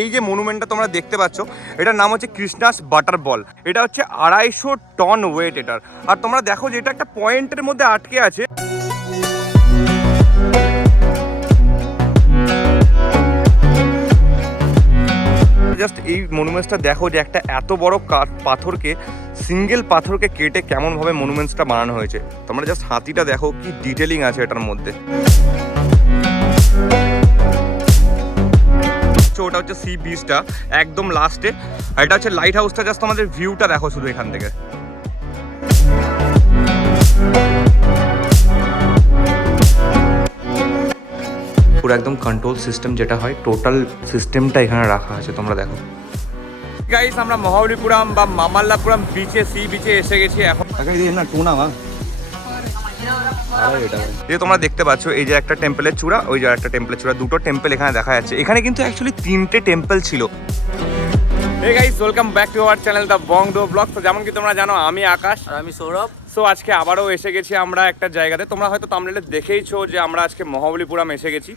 এই যে মনুমেন্টটা তোমরা দেখতে পাচ্ছ এটার নাম হচ্ছে কৃষ্ণাস বাটার বল। এটা হচ্ছে 250 টন ওয়েট এটার। আর তোমরা দেখো যে এটা একটা পয়েন্টের মধ্যে আটকে আছে। জাস্ট এই মনুমেন্টসটা দেখো যে একটা এত বড় পাথরকে, সিঙ্গেল পাথরকে কেটে কেমনভাবে মনুমেন্টসটা বানানো হয়েছে। তোমরা জাস্ট হাতিটা দেখো কি ডিটেলিং আছে এটার মধ্যে। ওটা হচ্ছে সি বিচটা একদম লাস্টে, আর এটা হচ্ছে লাইট হাউসটা। জাস্ট আমাদের ভিউটা দেখো শুধু এখান থেকে। পুরো একদম কন্ট্রোল সিস্টেম যেটা হয়, টোটাল সিস্টেমটা এখানে রাখা আছে, তোমরা দেখো। গাইস আমরা মহাবলীপুরম বা মামাল্লাপুরম বিচে, সি বিচে এসে গেছি এখন। যে তোমরা দেখতে পাচ্ছ এই যে একটা টেম্পলের চূড়া, ওই যে একটা টেম্পলের চূড়া, দুটো টেম্পল এখানে দেখা যাচ্ছে। এখানে কিন্তু অ্যাকচুয়ালি 3টে টেম্পল ছিল। Hey guys, welcome back to our channel the Bongdo blog. তো যেমন কি তোমরা জানো আমি আকাশ আর আমি সৌরভ। সো আজকে আবারও এসে গেছি আমরা একটা জায়গাতে। তোমরা হয়তো থাম্বনেলে দেখেইছো যে আমরা আজকে মহাবলীপুরম এসে গেছি।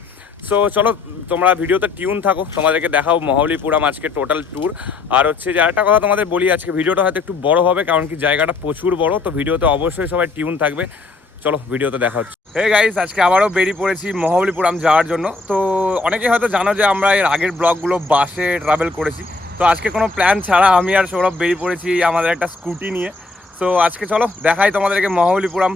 সো চলো তোমরা ভিডিওতে টিউন থাকো, তোমাদেরকে দেখাও মহাবলীপুরম আজকে টোটাল ট্যুর। আর হচ্ছে যে আরেকটা কথা তোমাদের বলি, আজকে ভিডিওটা হয়তো একটু বড় হবে কারণ কি জায়গাটা প্রচুর বড়। তো ভিডিওতে অবশ্যই সবাই টিউন থাকবে। চলো ভিডিওতে দেখা হচ্ছে। হে গাইস, আজকে আবারও বেরিয়ে পড়েছি মহাবলীপুরম যাওয়ার জন্য। তো অনেকেই হয়তো জানো যে আমরা এর আগের ব্লগগুলো বাসে ট্রাভেল করেছি। তো আজকে কোনো প্ল্যান ছাড়া আমি আর সৌরভ বেরিয়ে পড়েছি আমাদের একটা স্কুটি নিয়ে। সো আজকে চলো দেখাই তোমাদেরকে মহাবলীপুরম।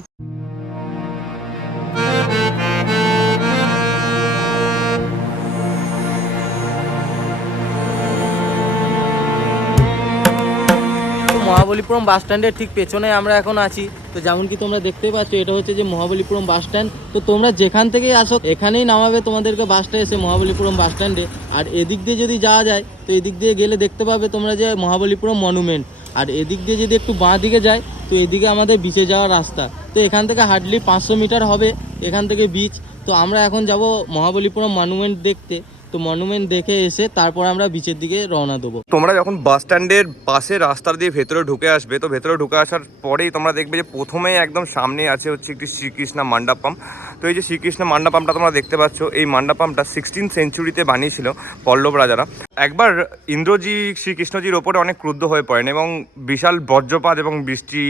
মহাবলীপুরম বাস স্ট্যান্ডের ঠিক পেছনে আমরা এখন আছি। তো যেমন কি তোমরা দেখতে পাচ্ছ এটা হচ্ছে যে মহাবলীপুরম বাস স্ট্যান্ড। তো তোমরা যেখান থেকেই আসো এখানেই নামাবে তোমাদেরকে বাসটা এসে মহাবলীপুরম বাস স্ট্যান্ডে। আর এদিক দিয়ে যদি যাওয়া যায় তো এদিক দিয়ে গেলে দেখতে পাবে তোমরা যে মহাবলীপুরম মনুমেন্ট। আর এদিক দিয়ে যদি একটু বাঁ দিকে যায় তো এদিকে আমাদের বিচে যাওয়ার রাস্তা। তো এখান থেকে হার্ডলি 500 মিটার হবে এখান থেকে বিচ। তো আমরা এখন যাব মহাবলীপুরম মনুমেন্ট দেখতে। তো মনুমেন্ট দেখে এসে তারপর আমরা বিচের দিকে রওনা দেবো। তোমরা যখন বাস স্ট্যান্ডের পাশে রাস্তা দিয়ে ভেতরে ঢুকে আসবে, তো ভেতরে ঢুকে আসার পরেই তোমরা দেখবে যে প্রথমেই একদম সামনে আছে হচ্ছে একটি শ্রীকৃষ্ণ মণ্ডপম। তো এই যে শ্রীকৃষ্ণ মণ্ডপমটা তোমরা দেখতে পাচ্ছ, এই মণ্ডপমটা 16th সেঞ্চুরিতে বানিয়েছিল পল্লব রাজারা। একবার ইন্দ্রজি শ্রীকৃষ্ণজির ওপরে অনেক ক্রুদ্ধ হয়ে পড়েন এবং বিশাল বজ্রপাত এবং বৃষ্টি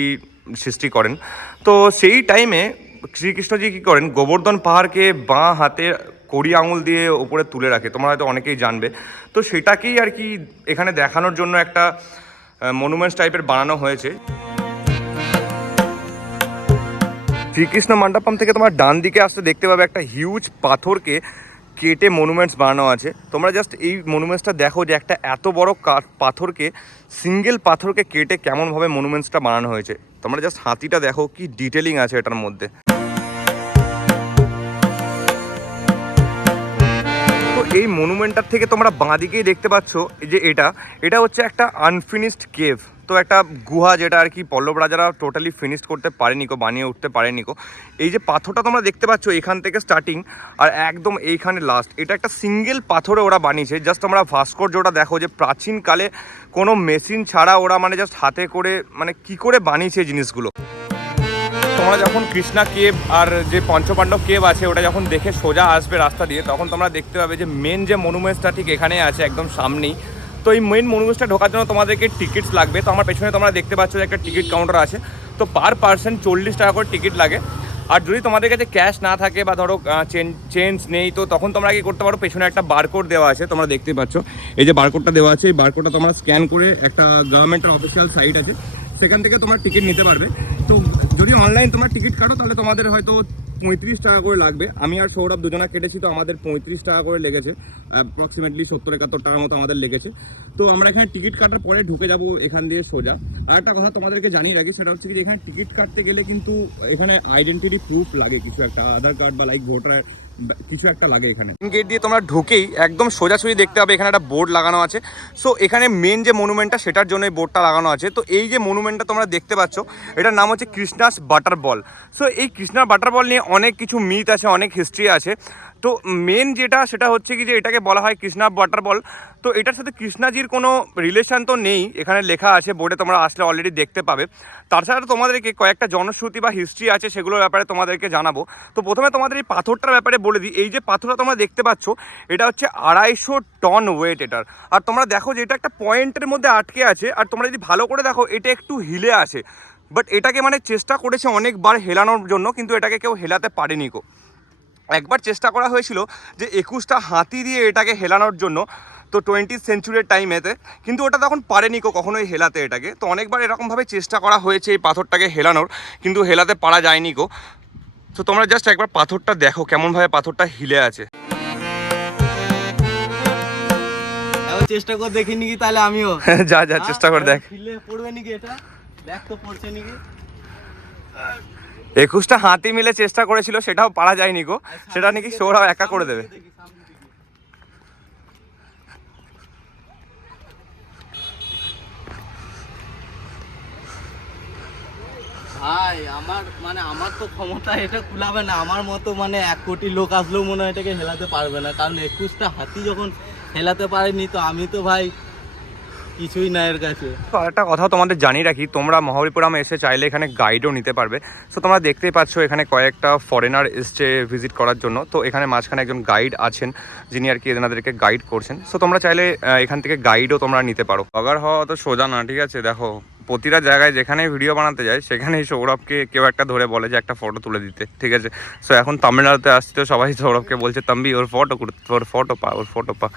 সৃষ্টি করেন। তো সেই টাইমে শ্রীকৃষ্ণজি কী করেন, গোবর্ধন পাহাড়কে বাঁ হাতে কড়ি আঙুল দিয়ে ওপরে তুলে রাখে। তোমরা হয়তো অনেকেই জানবে। তো সেটাকেই আর কি এখানে দেখানোর জন্য একটা মনুমেন্টস টাইপের বানানো হয়েছে। শ্রীকৃষ্ণ মণ্ডপম থেকে তোমার ডান দিকে আসতে দেখতে পাবে একটা হিউজ পাথরকে কেটে মনুমেন্টস বানানো আছে। তোমরা জাস্ট এই মনুমেন্টসটা দেখো যে একটা এত বড় পাথরকে, সিঙ্গেল পাথরকে কেটে কেমনভাবে মনুমেন্টসটা বানানো হয়েছে। তোমরা জাস্ট হাতিটা দেখো কি ডিটেলিং আছে এটার মধ্যে। এই মনুমেন্টটার থেকে তোমরা বাঁদিকেই দেখতে পাচ্ছ যে এটা হচ্ছে একটা আনফিনিশড কেভ। তো একটা গুহা যেটা আর কি পল্লব রাজারা টোটালি ফিনিশ করতে পারেনি কো, বানিয়ে উঠতে পারেনি কো। এই যে পাথরটা তোমরা দেখতে পাচ্ছ এখান থেকে স্টার্টিং আর একদম এইখানে লাস্ট, এটা একটা সিঙ্গেল পাথরে ওরা বানিয়েছে। জাস্ট আমরা ভাস্কর্যটা দেখো যে প্রাচীনকালে কোনো মেশিন ছাড়া ওরা মানে জাস্ট হাতে করে মানে কি করে বানিয়েছে জিনিসগুলো। তোমরা যখন কৃষ্ণা কেভ আর যে পঞ্চপাণ্ডব কেভ আছে ওটা যখন দেখে সোজা আসবে রাস্তা দিয়ে, তখন তোমরা দেখতে পাবে যে মেন যে মনুমেন্টসটা ঠিক এখানেই আছে একদম সামনেই। তো এই মেন মনুমেন্টসটা ঢোকার জন্য তোমাদেরকে টিকিটস লাগবে। তো আমার পেছনে তোমরা দেখতে পাচ্ছ যে একটা টিকিট কাউন্টার আছে। তো পার পার্সন 40 টাকা করে টিকিট লাগে। আর যদি তোমাদের কাছে ক্যাশ না থাকে বা ধরো চেঞ্জ নেই, তো তখন তোমরা কি করতে পারো, পেছনে একটা বারকোড দেওয়া আছে তোমরা দেখতে পাচ্ছ। এই যে বারকোডটা দেওয়া আছে, এই বারকোডটা তোমরা স্ক্যান করে একটা গভর্নমেন্টের অফিসিয়াল সাইট আছে সেখান থেকে তোমরা টিকিট নিতে পারবে। তো যদি অনলাইন তোমরা টিকিট কাটো তাহলে তোমাদের হয়তো 35 টাকা করে লাগবে। আমি আর সৌরভ দুজনা কেটেছি, তো আমাদের 35 টাকা করে লেগেছে, অ্যাপ্রক্সিমেটলি 70-71 টাকার মতো আমাদের লেগেছে। তো আমরা এখানে টিকিট কাটার পরে ঢুকে যাব এখান দিয়ে সোজা। আর একটা কথা তোমাদেরকে জানিয়ে রাখি, সেটা হচ্ছে কি এখানে টিকিট কাটতে গেলে কিন্তু এখানে আইডেন্টিটি প্রুফ লাগে, কিছু একটা আধার কার্ড বা লাইক ভোটার কিছু একটা লাগে। এখানে গেট দিয়ে তোমরা ঢুকেই একদম সোজাসুজি দেখতে হবে এখানে একটা বোর্ড লাগানো আছে। সো এখানে মেন যে মনুমেন্টটা সেটার জন্য এই বোর্ডটা লাগানো আছে। তো এই যে মনুমেন্টটা তোমরা দেখতে পাচ্ছ এটার নাম হচ্ছে কৃষ্ণাস বাটার বল। সো এই কৃষ্ণার বাটার বল নিয়ে অনেক কিছু মিথ আছে, অনেক হিস্ট্রি আছে। তো মেন যেটা সেটা হচ্ছে কি যে এটাকে বলা হয় কৃষ্ণা ওয়াটার বল। তো এটার সাথে কৃষ্ণাজির কোনো রিলেশন তো নেই, এখানে লেখা আছে বোর্ডে, তোমরা আসলে অলরেডি দেখতে পাবে। তাছাড়া তোমাদেরকে কয়েকটা জনশ্রুতি বা হিস্ট্রি আছে, সেগুলোর ব্যাপারে তোমাদেরকে জানাবো। তো প্রথমে তোমাদের এই পাথরটার ব্যাপারে বলে দিই। এই যে পাথরটা তোমরা দেখতে পাচ্ছ, এটা হচ্ছে 250 টন ওয়েট এটার। আর তোমরা দেখো যে এটা একটা পয়েন্টের মধ্যে আটকে আছে, আর তোমরা যদি ভালো করে দেখো এটা একটু হিলে আছে, বাট এটাকে মানে চেষ্টা করেছে অনেকবার হেলানোর জন্য, কিন্তু এটাকে কেউ হেলাতে পারেনি গো। একবার চেষ্টা করা হয়েছিল যে 21টা হাতি দিয়ে এটাকে হেলানোর জন্য, তো 20th সেঞ্চুরির টাইমেতে, কিন্তু ওটা তখন পারেনি কখনোই হেলাতে এটাকে। তো অনেকবার এরকমভাবে চেষ্টা করা হয়েছে এই পাথরটাকে হেলানোর, কিন্তু হেলাতে পারা যায়নি গো। তো তোমরা জাস্ট একবার পাথরটা দেখো কেমনভাবে পাথরটা হিলে আছে। চেষ্টা করে দেখি নাকি তাহলে আমিও। যা যা চেষ্টা করে দেখ, পড়বে নাকি এটা, দেখ তো পড়ছে নাকি। 21টা হাতি মিলে চেষ্টা করেছিল, সেটাও পারা যায়নি গো। সেটা নাকি সৌরভ একা করে দেবে। ভাই আমার তো ক্ষমতা এটা কুলাবে না। আমার মতো 1 কোটি লোক আসলেও মনে হয় এটাকে হেলাতে পারবে না, কারণ 21টা হাতি যখন হেলাতে পারেনি, তো আমি তো ভাই কিছুই না এর কাছে। তো আরেকটা কথাও তোমাদের জানিয়ে রাখি, তোমরা মহাবলীপুরম এসে চাইলে এখানে গাইডও নিতে পারবে। সো তোমরা দেখতেই পাচ্ছ এখানে কয়েকটা ফরেনার এসছে ভিজিট করার জন্য। তো এখানে মাঝখানে একজন গাইড আছেন, যিনি আর কি এনাদেরকে গাইড করছেন। সো তোমরা চাইলে এখান থেকে গাইডও তোমরা নিতে পারো। ব্লগার হওয়া তো সোজা না, ঠিক আছে? দেখো প্রতিটা জায়গায় যেখানে ভিডিও বানাতে যায় সেখানেই সৌরভকে কেউ একটা ধরে বলে যে একটা ফটো তুলে দিতে, ঠিক আছে? সো এখন তামিলনাড়ুতে আসছে, তো সবাই সৌরভকে বলছে তম্বি ওর ফটো পা।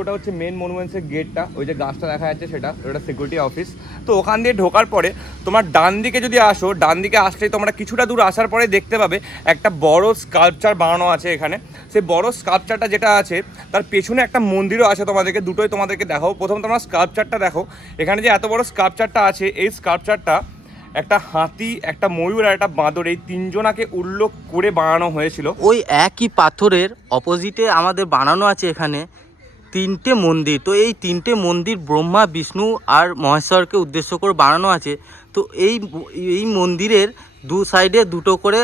ওটা হচ্ছে মেন মনুমেন্টসের গেটটা, ওই যে গাছটা দেখা যাচ্ছে সেটা, ওটা সিকিউরিটি অফিস। তো ওখান দিয়ে ঢোকার পরে তোমার ডান দিকে যদি আসো, ডান দিকে আসলেই তোমরা কিছুটা দূর আসার পরে দেখতে পাবে একটা বড় স্কাল্পচার বানানো আছে এখানে। সেই বড় স্কাল্পচারটা যেটা আছে তার পেছনে একটা মন্দিরও আছে, তোমাদেরকে দুটোই তোমাদেরকে দেখাও। প্রথম তোমরা স্কাল্পচারটা দেখো, এখানে যে এত বড় স্কাল্পচারটা আছে, এই স্কাল্পচারটা একটা হাতি, একটা ময়ূর আর একটা বাঁদর, এই তিনজনাকে উল্লেখ করে বানানো হয়েছিল। ওই একই পাথরের অপোজিটে আমাদের বানানো আছে এখানে 3টে মন্দির। তো এই 3টে মন্দির ব্রহ্মা, বিষ্ণু আর মহেশ্বরকে উদ্দেশ্য করে বানানো আছে। তো এই মন্দিরের দু সাইডে দুটো করে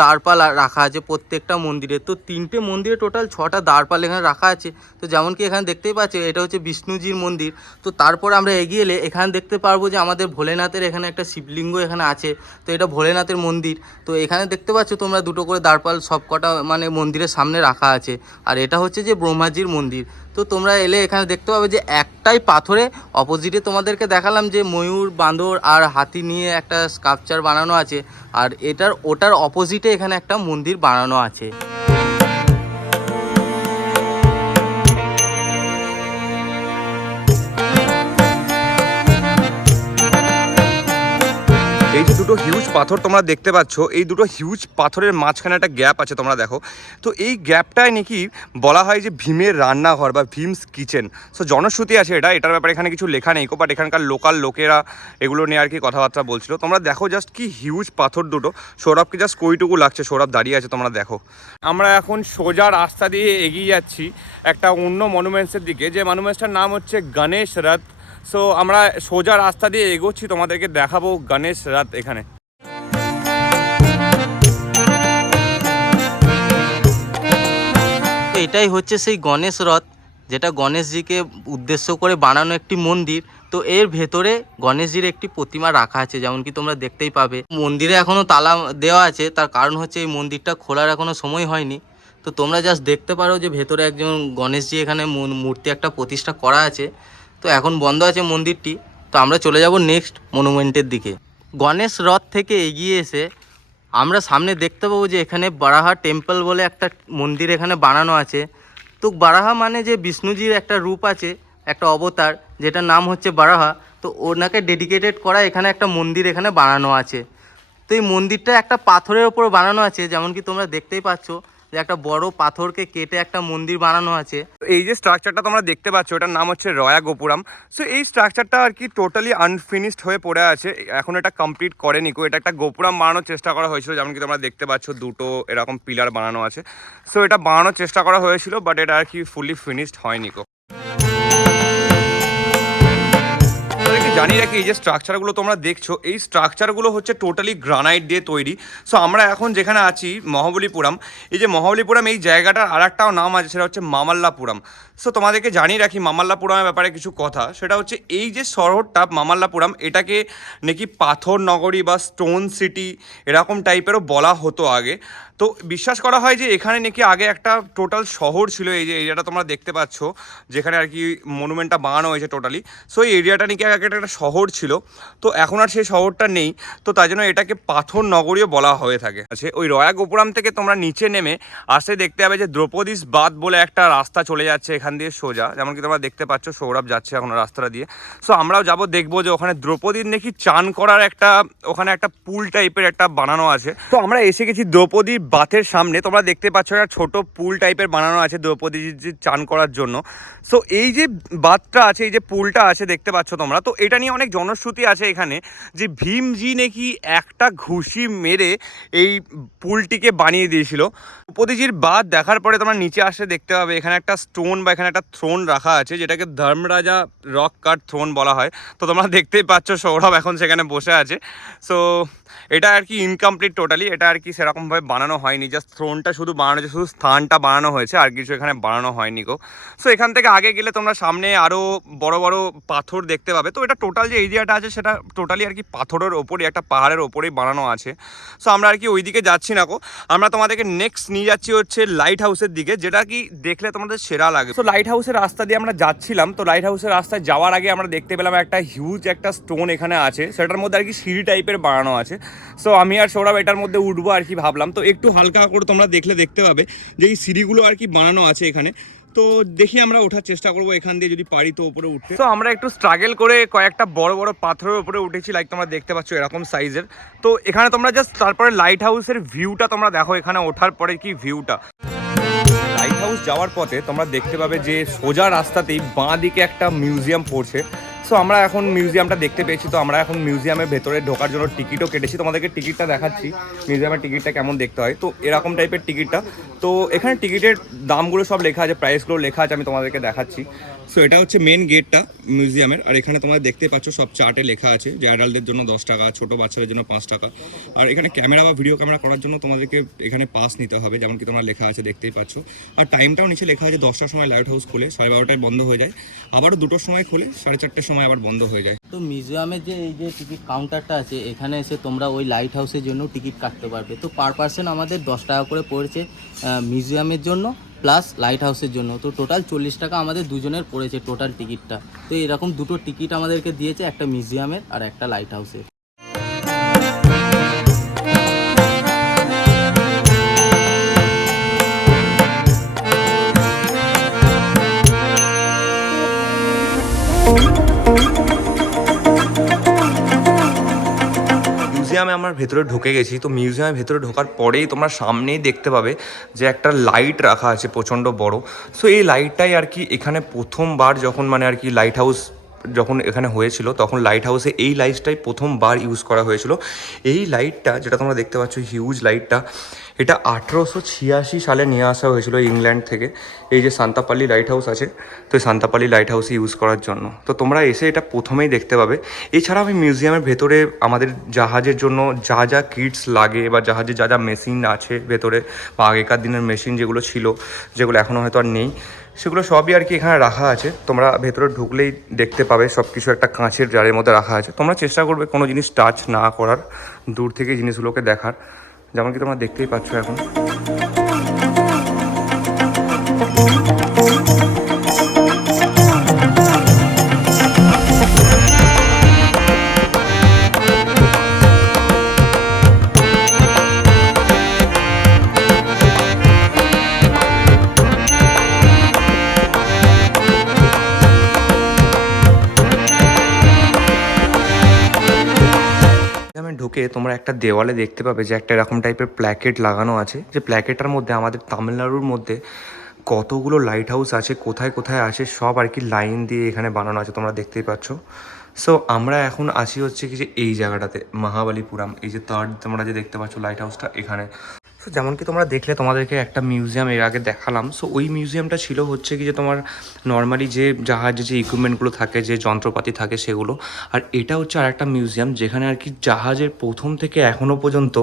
দ্বারপাল রাখা আছে প্রত্যেকটা মন্দিরে। তো 3টে মন্দিরে টোটাল 6টা দ্বারপাল এখানে রাখা আছে। তো যেমন কি এখানে দেখতেই পাচ্ছ, এটা হচ্ছে বিষ্ণুজির মন্দির। তো তারপর আমরা এগিয়ে এলে এখানে দেখতে পারবো যে আমাদের ভোলেনাথের এখানে একটা শিবলিঙ্গ এখানে আছে। তো এটা ভোলেনাথের মন্দির। তো এখানে দেখতে পাচ্ছ তোমরা দুটো করে দ্বারপাল সব কটা মন্দিরের সামনে রাখা আছে। আর এটা হচ্ছে যে ব্রহ্মাজির মন্দির। তো তোমরা এলে এখানে দেখতে পাবে যে একটাই পাথরে অপোজিটে তোমাদেরকে দেখালাম যে ময়ূর, বাঁদর আর হাতি নিয়ে একটা স্কাল্পচার বানানো আছে, আর ওটার অপোজিটে এখানে একটা মন্দির বানানো আছে। এই যে দুটো হিউজ পাথর তোমরা দেখতে পাচ্ছ, এই দুটো হিউজ পাথরের মাঝখানে একটা গ্যাপ আছে, তোমরা দেখো। তো এই গ্যাপটায় নাকি বলা হয় যে ভীমের রান্নাঘর বা ভীমস কিচেন। সো জনশ্রুতি আছে এটার ব্যাপারে এখানে কিছু লেখা নেই, বাট এখানকার লোকাল লোকেরা এগুলো নিয়ে আর কি কথাবার্তা বলছিল। তোমরা দেখো জাস্ট কি হিউজ পাথর দুটো। সৌরভকে জাস্ট কইটুকু লাগছে, সৌরভ দাঁড়িয়ে আছে, তোমরা দেখো। আমরা এখন সোজা রাস্তা দিয়ে এগিয়ে যাচ্ছি একটা অন্য মনুমেন্টসের দিকে, যে মনুমেন্টসটার নাম হচ্ছে গণেশ রথ। সো আমরা সোজা রাস্তা দিয়ে এগোচ্ছি, তোমাদেরকে দেখাবো গণেশ রথ এখানে। এটাই হচ্ছে সেই গণেশ রথ, যেটা গণেশজিকে উদ্দেশ্য করে বানানো একটি মন্দির। তো এর ভেতরে গণেশজির একটি প্রতিমা রাখা আছে, যেমন কি তোমরা দেখতেই পাবে। মন্দিরে এখনও তালা দেওয়া আছে, তার কারণ হচ্ছে এই মন্দিরটা খোলার এখনও সময় হয়নি। তো তোমরা জাস্ট দেখতে পারো যে ভেতরে একজন গণেশজি এখানে মূর্তি একটা প্রতিষ্ঠা করা আছে। তো এখন বন্ধ আছে মন্দিরটি। তো আমরা চলে যাব নেক্সট মনুমেন্টের দিকে। গণেশ রথ থেকে এগিয়ে এসে আমরা সামনে দেখতে পাবো যে এখানে বারাহা টেম্পল বলে একটা মন্দির এখানে বানানো আছে। তো বারাহা যে বিষ্ণুজির একটা রূপ আছে, একটা অবতার, যেটার নাম হচ্ছে বারাহা। তো ওনাকে ডেডিকেটেড করা এখানে একটা মন্দির এখানে বানানো আছে। তো এই মন্দিরটা একটা পাথরের ওপর বানানো আছে, যেমন কি তোমরা দেখতেই পাচ্ছ যে একটা বড় পাথরকে কেটে একটা মন্দির বানানো আছে। এই যে স্ট্রাকচারটা তোমরা দেখতে পাচ্ছ, এটার নাম হচ্ছে রয়া গোপুরাম। সো এই স্ট্রাকচারটা আর কি টোটালি আনফিনিশড হয়ে পড়ে আছে, এখন এটা কমপ্লিট করেনি কো। এটা একটা গোপুরাম বানানোর চেষ্টা করা হয়েছিল, যেমন কি তোমরা দেখতে পাচ্ছ দুটো এরকম পিলার বানানো আছে। সো এটা বানানোর চেষ্টা করা হয়েছিল, বাট এটা আর কি ফুলি ফিনিশড হয়নি কো। জানিয়ে রাখি এই যে স্ট্রাকচারগুলো তোমরা দেখছো এই স্ট্রাকচারগুলো হচ্ছে টোটালি গ্রানাইট দিয়ে তৈরি। সো আমরা এখন যেখানে আছি মহাবলীপুরম, এই যে মহাবলীপুরম এই জায়গাটার আর একটাও নাম আছে, সেটা হচ্ছে মামাল্লাপুরম। সো তোমাদেরকে জানিয়ে রাখি মামাল্লাপুরমের ব্যাপারে কিছু কথা। সেটা হচ্ছে এই যে শহরটা মামাল্লাপুরম, এটাকে নাকি পাথর নগরী বা স্টোন সিটি এরকম টাইপেরও বলা হতো আগে। তো বিশ্বাস করা হয় যে এখানে নাকি আগে একটা টোটাল শহর ছিল, এই যে এরিয়াটা তোমরা দেখতে পাচ্ছ যেখানে আর কি মনুমেন্টটা বানানো হয়েছে টোটালি। সো এই এরিয়াটা নাকি আগে একটা শহর ছিল, তো এখন আর সেই শহরটা নেই, তো তাই জন্য এটাকে পাথর নগরীও বলা হয়ে থাকে। আছে ওই রয়া গোপুরাম থেকে তোমরা নিচে নেমে আসে দেখতে হবে যে দ্রৌপদীস বাঁধ বলে একটা রাস্তা চলে যাচ্ছে এখান দিয়ে সোজা, যেমন কি তোমরা দেখতে পাচ্ছ সৌরভ যাচ্ছে এখন রাস্তাটা দিয়ে। সো আমরাও যাবো, দেখবো যে ওখানে দ্রৌপদীর নাকি চান করার একটা ওখানে একটা পুল টাইপের একটা বানানো আছে। তো আমরা এসে গেছি দ্রৌপদীর বাঁধের সামনে, তোমরা দেখতে পাচ্ছ একটা ছোট পুল টাইপের বানানো আছে দ্রৌপদীর চান করার জন্য। সো এই যে বাঁধটা আছে, এই যে পুলটা আছে দেখতে পাচ্ছ তোমরা, তো এটা নিয়ে অনেক জনশ্রুতি আছে এখানে যে ভীমজি নাকি একটা ঘুষি মেরে এই পুলটিকে বানিয়ে দিয়েছিল। দ্রৌপদীজির বাঁধ দেখার পরে তোমরা নিচে আসে দেখতে পাবে এখানে একটা স্টোন বা এখানে একটা থ্রোন রাখা আছে, যেটাকে ধর্মরাজা রক কাট থ্রোন বলা হয়। তো তোমরা দেখতেই পাচ্ছ সৌরভ এখন সেখানে বসে আছে। সো এটা আর কি ইনকমপ্লিট টোটালি, এটা আর কি সেরকমভাবে বানানো হয়নি, জাস্ট থ্রোনটা শুধু বানানো হয়েছে, শুধু স্থানটা বানানো হয়েছে, আর কিছু এখানে বানানো হয়নি গো। সো এখান থেকে আগে গেলে তোমরা সামনে আরও বড় বড় পাথর দেখতে পাবে। তো এটা টোটাল যে এরিয়াটা আছে সেটা টোটালি আর কি পাথরের ওপরে একটা পাহাড়ের ওপরেই বানানো আছে। সো আমরা আর কি ওই দিকে যাচ্ছি না গো, আমরা তোমাদেরকে নেক্সট নিয়ে যাচ্ছি হচ্ছে লাইট হাউসের দিকে, যেটা কি দেখলে তোমাদের সেরা লাগে। তো লাইট হাউসের রাস্তা দিয়ে আমরা যাচ্ছিলাম, তো লাইট হাউসের রাস্তায় যাওয়ার আগে আমরা দেখতে পেলাম একটা হিউজ একটা স্টোন এখানে আছে, সেটার মধ্যে আর কি সিঁড়ি টাইপের বানানো আছে। সো আমি আর সৌরভ এটার মধ্যে উঠবো আর কি ভাবলাম, তো একটু হালকা করে তোমরা দেখতে পাবে যে এই সিঁড়িগুলো আর কি বানানো আছে এখানে। তো দেখি আমরা ওঠার চেষ্টা করবো এখান দিয়ে, যদি পারি তো উপরে উঠতে। তো আমরা একটু স্ট্রাগল করে কয়েকটা বড় বড় পাথরের উপরে উঠেছি, লাইক তোমরা দেখতে পাচ্ছ এরকম সাইজের। তো এখানে তোমরা জাস্ট তারপরে লাইট হাউসের ভিউটা তোমরা দেখো, এখানে ওঠার পরে কি ভিউটা। লাইট হাউস যাওয়ার পথে তোমরা দেখতে পাবে যে সোজা রাস্তাতেই বাঁ দিকে একটা মিউজিয়াম পড়ছে। সো আমরা এখন মিউজিয়ামটা দেখতে পেয়েছি, তো আমরা এখন মিউজিয়ামের ভেতরে ঢোকার জন্য টিকিটও কেটেছি। তোমাদেরকে টিকিটটা দেখাচ্ছি, মিউজিয়ামের টিকিটটা কেমন দেখতে হয়। তো এরকম টাইপের টিকিটটা, তো এখানে টিকিটের দামগুলো সব লেখা আছে, প্রাইসগুলো লেখা আছে, আমি তোমাদেরকে দেখাচ্ছি। সো এটা হচ্ছে মেন গেটটা মিউজিয়ামের, আর এখানে তোমরা দেখতে পাচ্ছ সব চার্টে লেখা আছে যে অ্যাডাল্টদের জন্য 10 টাকা, ছোটো বাচ্চাদের জন্য 5 টাকা। আর এখানে ক্যামেরা বা ভিডিও ক্যামেরা করার জন্য তোমাদেরকে এখানে পাস নিতে হবে, যেমন কি তোমরা লেখা আছে দেখতেই পাচ্ছ। আর টাইমটাও নিচে লেখা আছে, 10টার সময় লাইট হাউস খোলে, 12:30টায় বন্ধ হয়ে যায়, আবারও 2টোর সময় খোলে, 4:30টার সময় আবার বন্ধ হয়ে যায়। তো মিউজিয়ামের যে এই যে টিকিট কাউন্টারটা আছে, এখানে এসে তোমরা ওই লাইট হাউসের জন্য টিকিট কাটতে পারবে। তো পার পার্সন আমাদের 10 টাকা করে পড়েছে মিউজিয়ামের জন্য প্লাস লাইট হাউসের জন্য। তো টোটাল 40 টাকা আমাদের দুজনের পড়েছে টোটাল টিকিটটা। তো এরকম দুটো টিকিট আমাদেরকে দিয়েছে, একটা মিউজিয়ামের আর একটা লাইট হাউসের। মিউজিয়ামে আমরা ভেতরে ঢুকে গেছি। তো মিউজিয়ামের ভেতরে ঢোকার পরেই তোমরা সামনেই দেখতে পাবে যে একটা লাইট রাখা আছে প্রচণ্ড বড়। সো এই লাইটটাই আর কি এখানে প্রথমবার যখন মানে আর কি লাইট হাউস যখন এখানে হয়েছিল, তখন লাইট হাউসে এই লাইটটাই প্রথমবার ইউজ করা হয়েছিল। এই লাইটটা যেটা তোমরা দেখতে পাচ্ছ হিউজ লাইটটা, এটা 1886 সালে নিয়ে আসা হয়েছিল ইংল্যান্ড থেকে। এই যে সান্তাপাল্লি লাইট হাউস আছে, তো এই সান্তাপাল্লি লাইট হাউসে ইউজ করার জন্য। তো তোমরা এসে এটা প্রথমেই দেখতে পাবে। এছাড়া আমি মিউজিয়ামের ভেতরে আমাদের জাহাজের জন্য যা যা কিটস লাগে বা জাহাজে যা যা মেশিন আছে ভেতরে, বা আগেকার দিনের মেশিন যেগুলো ছিল, যেগুলো এখনও হয়তো আর নেই, সেগুলো সবই আর কি এখানে রাখা আছে। তোমরা ভেতরে ঢুকলেই দেখতে পাবে সব কিছু একটা কাঁচের জারের মধ্যে রাখা আছে। তোমরা চেষ্টা করবে কোনো জিনিস টাচ না করার, দূর থেকে জিনিসগুলোকে দেখার, যেমন কি তোমরা দেখতেই পাচ্ছ এখন। ঢুকে তোমরা একটা দেওয়ালে দেখতে পাবে যে একটা এরকম টাইপের প্ল্যাকেট লাগানো আছে, যে প্ল্যাকেটটার মধ্যে আমাদের তামিলনাড়ুর মধ্যে কতগুলো লাইট হাউস আছে, কোথায় কোথায় আছে, সব আর কি লাইন দিয়ে এখানে বানানো আছে, তোমরা দেখতেই পাচ্ছ। সো আমরা এখন আছি হচ্ছে কি যে এই জায়গাটাতে মহাবলীপুরম, এই যে থার্ড তোমরা যে দেখতে পাচ্ছ লাইট হাউসটা এখানে। সো যেমন কি তোমরা দেখলে তোমাদেরকে একটা মিউজিয়াম এর আগে দেখালাম। সো ওই মিউজিয়ামটা ছিল হচ্ছে কি যে তোমার নর্মালি যে জাহাজে যে ইকুইপমেন্টগুলো থাকে, যে যন্ত্রপাতি থাকে সেগুলো। আর এটা হচ্ছে আর একটা মিউজিয়াম যেখানে আর কি জাহাজের প্রথম থেকে এখনও পর্যন্ত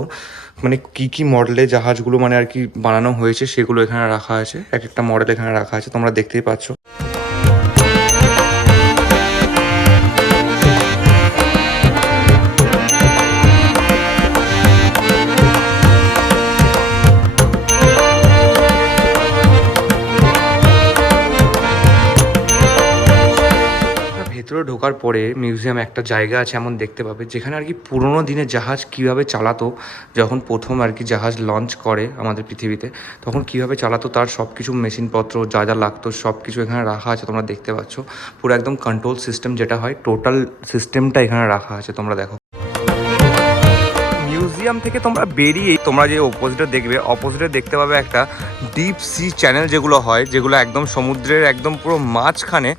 মানে কী কী মডেলে জাহাজগুলো মানে আর কি বানানো হয়েছে সেগুলো এখানে রাখা আছে। এক একটা মডেল এখানে রাখা আছে, তোমরা দেখতেই পাচ্ছ। ভেতরে ঢোকার পরে মিউজিয়ামে একটা জায়গা আছে এমন দেখতে পাবে যেখানে আর কি পুরোনো দিনে জাহাজ কীভাবে চালাতো, যখন প্রথম আর কি জাহাজ লঞ্চ করে আমাদের পৃথিবীতে, তখন কীভাবে চালাতো তার সব কিছু মেশিনপত্র যা যা লাগতো সব কিছু এখানে রাখা আছে। তোমরা দেখতে পাচ্ছ পুরো একদম কন্ট্রোল সিস্টেম যেটা হয়, টোটাল সিস্টেমটা এখানে রাখা আছে, তোমরা দেখো। মিউজিয়াম থেকে তোমরা বেরিয়ে তোমরা যে অপোজিটে দেখতে পাবে একটা ডিপ সি চ্যানেল যেগুলো হয়, যেগুলো একদম সমুদ্রের একদম পুরো মাঝখানে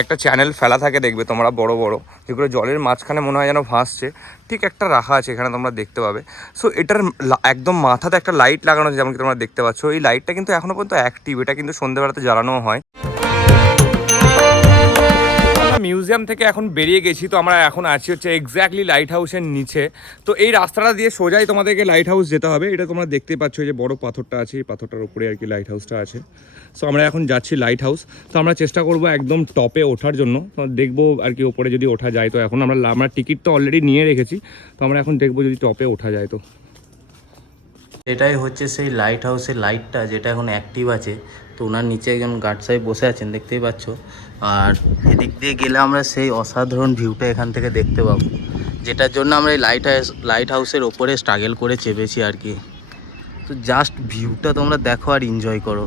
একটা চ্যানেল ফেলা থাকে, দেখবে তোমরা বড় বড়, যেগুলো জলের মাঝখানে মনে হয় যেন ভাসছে, ঠিক একটা রাখা আছে এখানে তোমরা দেখতে পাবে। সো এটার একদম মাথাতে একটা লাইট লাগানো আছে, যেমন কি তোমরা দেখতে পাচ্ছ। এই লাইটটা কিন্তু এখনও পর্যন্ত অ্যাক্টিভ, এটা কিন্তু সন্ধ্যেবেলাতে জ্বালানোও হয়। মিউজিয়াম থেকে এখন বেরিয়ে গেছি, তো আমরা এখন আছি হচ্ছে এক্স্যাক্টলি লাইট হাউসের নিচে। তো এই রাস্তাটা দিয়ে সোজাই তোমাদেরকে লাইট হাউস যেতে হবে। এটা তোমরা দেখতেই পাচ্ছ, যে বড় পাথরটা আছে, এই পাথরটার উপরে আর কি লাইট হাউসটা আছে। সো আমরা এখন যাচ্ছি লাইট হাউস। তো আমরা চেষ্টা করব একদম টপে ওঠার জন্য, তো দেখবো আর কি ওপরে যদি ওঠা যায়। তো এখন আমরা টিকিট তো অলরেডি নিয়ে রেখেছি, তো আমরা এখন দেখবো যদি টপে ওঠা যায়। তো এটাই হচ্ছে সেই লাইট হাউসের লাইটটা যেটা এখন অ্যাক্টিভ আছে। তো ওনার নিচে একজন গার্ড সাহেব বসে আছেন, দেখতেই পাচ্ছ। আর এদিক দিয়ে গেলে আমরা সেই অসাধারণ ভিউটা এখান থেকে দেখতে পাবো, যেটার জন্য আমরা এই লাইট হাউসের ওপরে স্ট্রাগল করে চেপেছি আর কি। তো জাস্ট ভিউটা তোমরা দেখো আর এনজয় করো।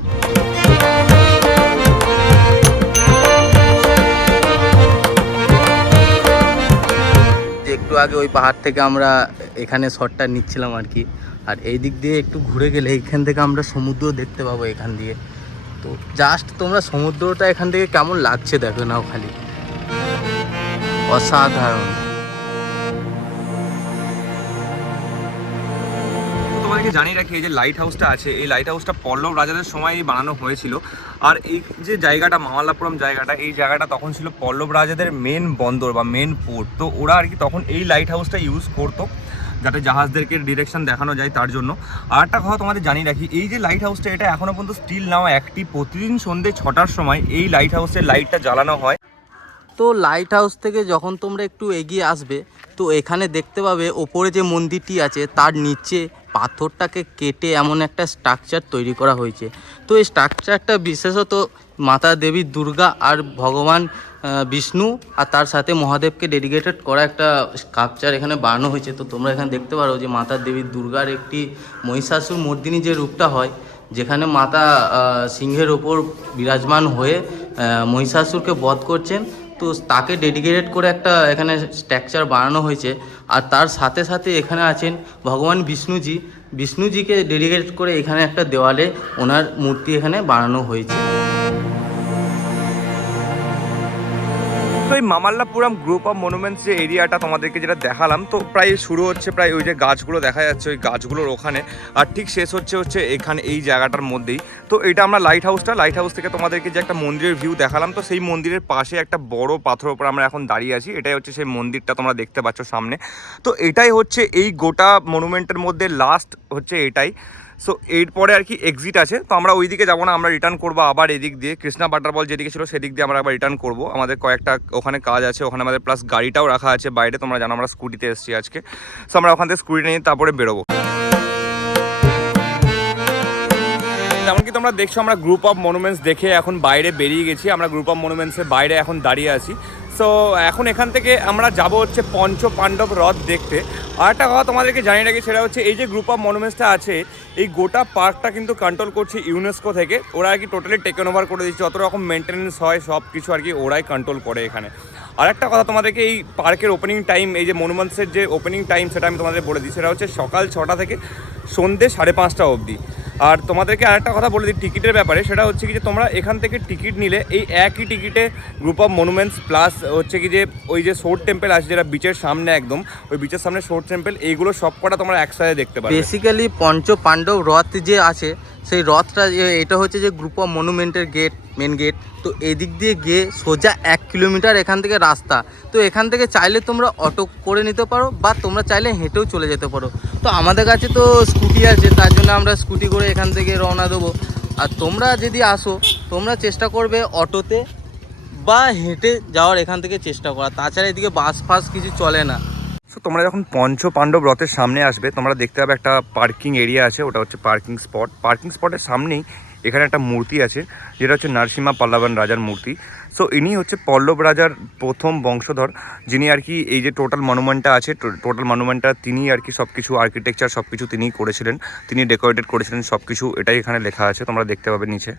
একটু আগে ওই পাহাড় থেকে আমরা এখানে শটটা নিচ্ছিলাম আর কি। আর এই দিক দিয়ে একটু ঘুরে গেলে এখান থেকে আমরা সমুদ্র দেখতে পাবো এখান দিয়ে। তো জাস্ট তোমরা সমুদ্রটা এখান থেকে কেমন লাগছে দেখো নাও খালি, অসাধারণ। তোমাদেরকে জানিয়ে রাখি, এই যে লাইট হাউসটা আছে, এই লাইট হাউসটা পল্লব রাজাদের সময় বানানো হয়েছিল। আর এই যে জায়গাটা মামাল্লাপুরম জায়গাটা, এই জায়গাটা তখন ছিল পল্লব রাজাদের মেন বন্দর বা মেন পোর্ট। তো ওরা আর কি তখন এই লাইট হাউসটা ইউজ করতো যাতে জাহাজদেরকে ডিরেকশন দেখানো যায় তার জন্য। আর একটা কথা তোমাদের জানিয়ে রাখি, এই যে লাইট হাউসটা এটা এখনও পর্যন্ত স্টিল নাও অ্যাক্টিভ। প্রতিদিন সন্ধ্যে 6টার সময় এই লাইট হাউসের লাইটটা জ্বালানো হয়। তো লাইট হাউস থেকে যখন তোমরা একটু এগিয়ে আসবে, তো এখানে দেখতে পাবে ওপরে যে মন্দিরটি আছে তার নিচে পাথরটাকে কেটে এমন একটা স্ট্রাকচার তৈরি করা হয়েছে। তো এই স্ট্রাকচারটা বিশেষত মাতা দেবী দুর্গা আর ভগবান বিষ্ণু আর তার সাথে মহাদেবকে ডেডিকেটেড করা একটা স্কাল্পচার এখানে বানানো হয়েছে। তো তোমরা এখানে দেখতে পারো যে মাতা দেবী দুর্গার একটি মহিষাসুর মর্দিনী যে রূপটা হয়, যেখানে মাতা সিংহের ওপর বিরাজমান হয়ে মহিষাসুরকে বধ করছেন। তো তাকে ডেডিকেটেড করে একটা এখানে স্ট্রাকচার বানানো হয়েছে। আর তার সাথে সাথে এখানে আছেন ভগবান বিষ্ণুজিকে ডেডিকেট করে এখানে একটা দেওয়ালে ওনার মূর্তি এখানে বানানো হয়েছে। তো এই মামাল্লাপুরম গ্রুপ অফ মনুমেন্টস যে এরিয়াটা তোমাদেরকে যেটা দেখালাম, তো প্রায় শুরু হচ্ছে প্রায় ওই যে গাছগুলো দেখা যাচ্ছে ওই গাছগুলোর ওখানে, আর ঠিক শেষ হচ্ছে এখানে এই জায়গাটার মধ্যেই। তো এটা আমরা লাইট হাউস থেকে তোমাদেরকে যে একটা মন্দিরের ভিউ দেখালাম, তো সেই মন্দিরের পাশে একটা বড় পাথরের উপর আমরা এখন দাঁড়িয়ে আছি। এটাই হচ্ছে সেই মন্দিরটা তোমরা দেখতে পাচ্ছ সামনে। তো এটাই হচ্ছে এই গোটা মনুমেন্টের মধ্যে লাস্ট হচ্ছে এটাই। সো এরপরে আর কি এক্সিট আছে, তো আমরা ওই দিকে যাবো না, আমরা রিটার্ন করবো আবার এদিক দিয়ে কৃষ্ণা বাটারবল যেদিকে ছিল সেদিক দিয়ে আমরা আবার রিটার্ন করবো। আমাদের কয়েকটা ওখানে কাজ আছে, ওখানে আমাদের প্লাস গাড়িটাও রাখা আছে বাইরে। তোমরা জানো আমরা স্কুটিতে এসেছি আজকে। সো আমরা ওখান থেকে স্কুটিটা নিয়ে তারপরে বেরোবো। যেমন কি তোমরা দেখছো, আমরা গ্রুপ অফ মনুমেন্টস দেখে এখন বাইরে বেরিয়ে গেছি। আমরা গ্রুপ অফ মনুমেন্টসের বাইরে এখন দাঁড়িয়ে আছি। সো এখন এখান থেকে আমরা যাব হচ্ছে পঞ্চ পাণ্ডব হ্রদ দেখতে। আর একটা কথা তোমাদেরকে জানিয়ে রাখি, সেটা হচ্ছে এই যে গ্রুপ অফ মনুমেন্টসটা আছে, এই গোটা পার্কটা কিন্তু কন্ট্রোল করছে ইউনেস্কো থেকে। ওরা আর কি টোটালি টেকেন ওভার করে দিচ্ছে, যত রকম মেনটেন্যান্স হয় সব কিছু আর কি ওরাই কন্ট্রোল করে এখানে। আর একটা কথা তোমাদেরকে, এই পার্কের ওপেনিং টাইম, এই যে মনুমেন্টসের যে ওপেনিং টাইম সেটা আমি তোমাদের বলে দিই, সেটা হচ্ছে সকাল 6টা থেকে সন্ধ্যে 5:30 অবধি। আর তোমাদেরকে আরেকটা কথা বলে দিই টিকিটের ব্যাপারে, সেটা হচ্ছে কি যে তোমরা এখান থেকে টিকিট নিলে এই একই টিকিটে গ্রুপ অফ মনুমেন্টস প্লাস হচ্ছে কি যে ওই যে সোর্ড টেম্পল আছে যেটা বিচের সামনে, একদম ওই বিচের সামনে সোর্ড টেম্পল, এইগুলো সব কটা তোমরা একসাথে দেখতে পাবে। বেসিক্যালি পঞ্চ পাণ্ডব রথ যে আছে সেই রথটা এটা হচ্ছে যে গ্রুপ অফ মনুমেন্টের গেট, মেন গেট। তো এদিক দিয়ে গিয়ে সোজা 1 কিলোমিটার এখান থেকে রাস্তা। তো এখান থেকে চাইলে তোমরা অটো করে নিতে পারো বা তোমরা চাইলে হেঁটেও চলে যেতে পারো। তো আমাদের কাছে তো স্কুটি আছে, তার জন্য আমরা স্কুটি করে এখান থেকে রওনা দেবো। আর তোমরা যদি আসো তোমরা চেষ্টা করবে অটোতে বা হেঁটে যাওয়ার এখান থেকে চেষ্টা করা, তাছাড়া এদিকে বাস ফাস কিছু চলে না। সো তোমরা যখন পঞ্চ পাণ্ডব রথের সামনে আসবে তোমরা দেখতে পাবে একটা পার্কিং এরিয়া আছে, ওটা হচ্ছে পার্কিং স্পট। পার্কিং স্পটের সামনেই এখানে একটা মূর্তি আছে যেটা হচ্ছে নরসিংহা পল্লবন রাজার মূর্তি। সো ইনি হচ্ছে পল্লব রাজার প্রথম বংশধর, যিনি আর কি এই যে টোটাল মনুমেন্টটা আছে, টোটাল মনুমেন্টটা তিনি আর কি সব কিছু আর্কিটেকচার সব কিছু তিনিই করেছিলেন, তিনি ডেকোরেটেড করেছিলেন সব কিছু, এটাই এখানে লেখা আছে, তোমরা দেখতে পাবে নিচে।